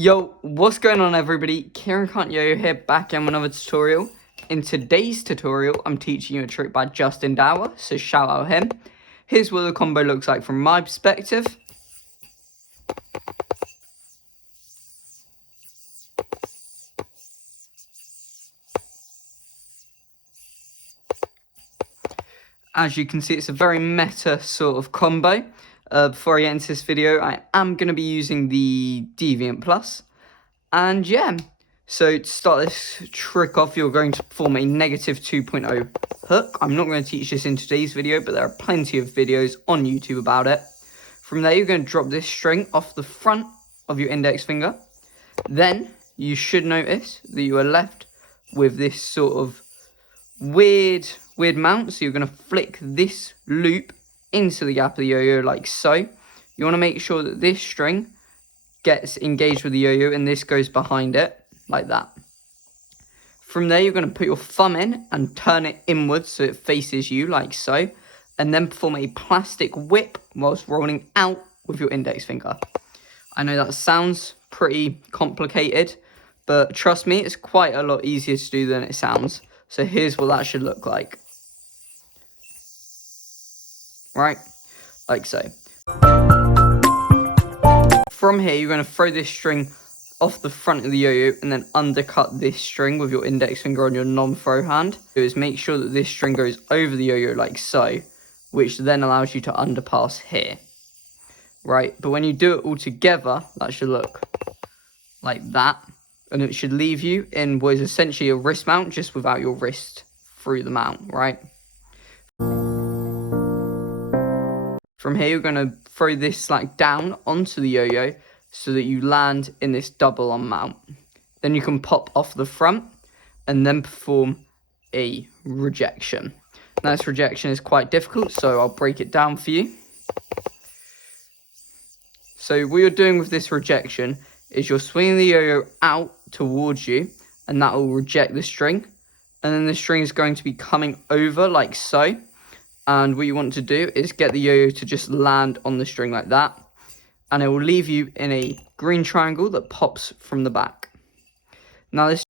Yo, what's going on everybody? Kieran Can't Yo-Yo here, back in with another tutorial. In today's tutorial, I'm teaching you a trick by Justin Dower, so shout out him. Here's what the combo looks like from my perspective. As you can see, it's a very meta sort of combo. Before I get into this video, I am going to be using the Deviant Plus. And yeah, so to start this trick off, you're going to perform a negative 2.0 hook. I'm not going to teach this in today's video, but there are plenty of videos on YouTube about it. From there, you're going to drop this string off the front of your index finger. Then you should notice that you are left with this sort of weird mount. So you're going to flick this loop into the gap of the yo-yo like so. You want to make sure that this string gets engaged with the yo-yo and this goes behind it like that. From there, you're going to put your thumb in and turn it inwards so it faces you like so, and then perform a plastic whip whilst rolling out with your index finger. I know that sounds pretty complicated, but trust me, it's quite a lot easier to do than it sounds. So here's what that should look like. Right, like so. From here, you're going to throw this string off the front of the yo-yo and then undercut this string with your index finger on your non-throw hand. Is make sure that this string goes over the yo-yo like so, which then allows you to underpass here. Right, but when you do it all together, that should look like that. And it should leave you in what is essentially a wrist mount, just without your wrist through the mount, right? From here, you're going to throw this like down onto the yo-yo so that you land in this double on mount. Then you can pop off the front and then perform a rejection. Now this rejection is quite difficult, so I'll break it down for you. So what you're doing with this rejection is you're swinging the yo-yo out towards you, and that will reject the string. And then the string is going to be coming over like so. And what you want to do is get the yo-yo to just land on the string like that. And it will leave you in a green triangle that pops from the back. Now this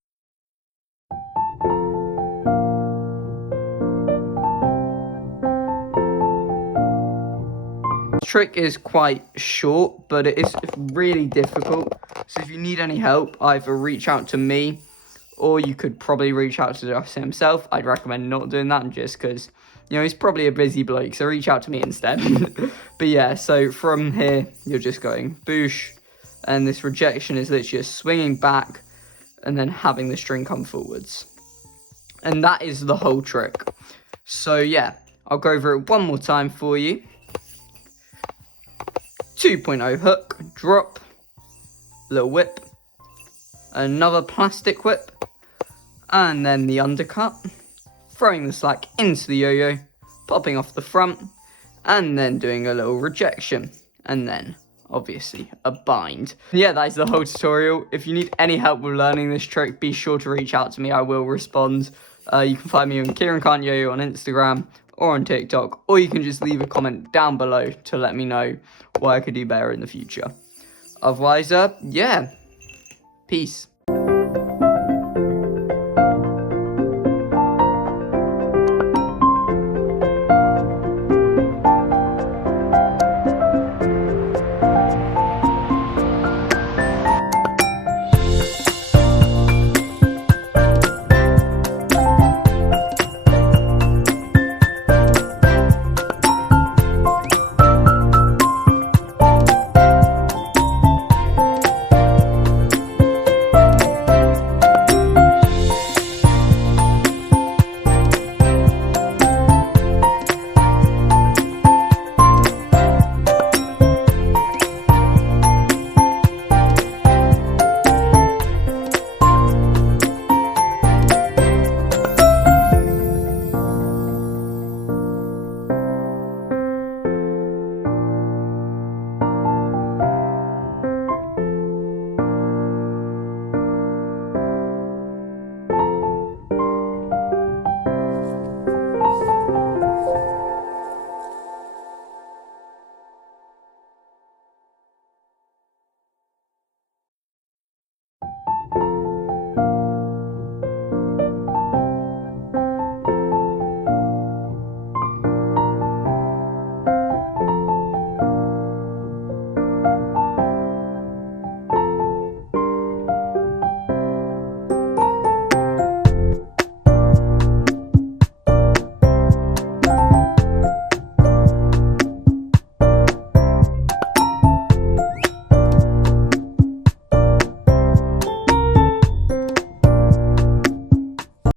trick is quite short, but it is really difficult. So if you need any help, either reach out to me, or you could probably reach out to Justin himself. I'd recommend not doing that just because, you know, he's probably a busy bloke, so reach out to me instead. But yeah, so from here, you're just going boosh, and this rejection is literally just swinging back and then having the string come forwards. And that is the whole trick. So yeah, I'll go over it one more time for you. 2.0 hook, drop, little whip, another plastic whip, and then the undercut, throwing the slack into the yo-yo, popping off the front, and then doing a little rejection, and then obviously a bind. Yeah, that is the whole tutorial. If you need any help with learning this trick, be sure to reach out to me. I will respond. You can find me on Kieran Can't Yo-Yo on Instagram or on TikTok, or you can just leave a comment down below to let me know what I could do better in the future. Otherwise, yeah, peace.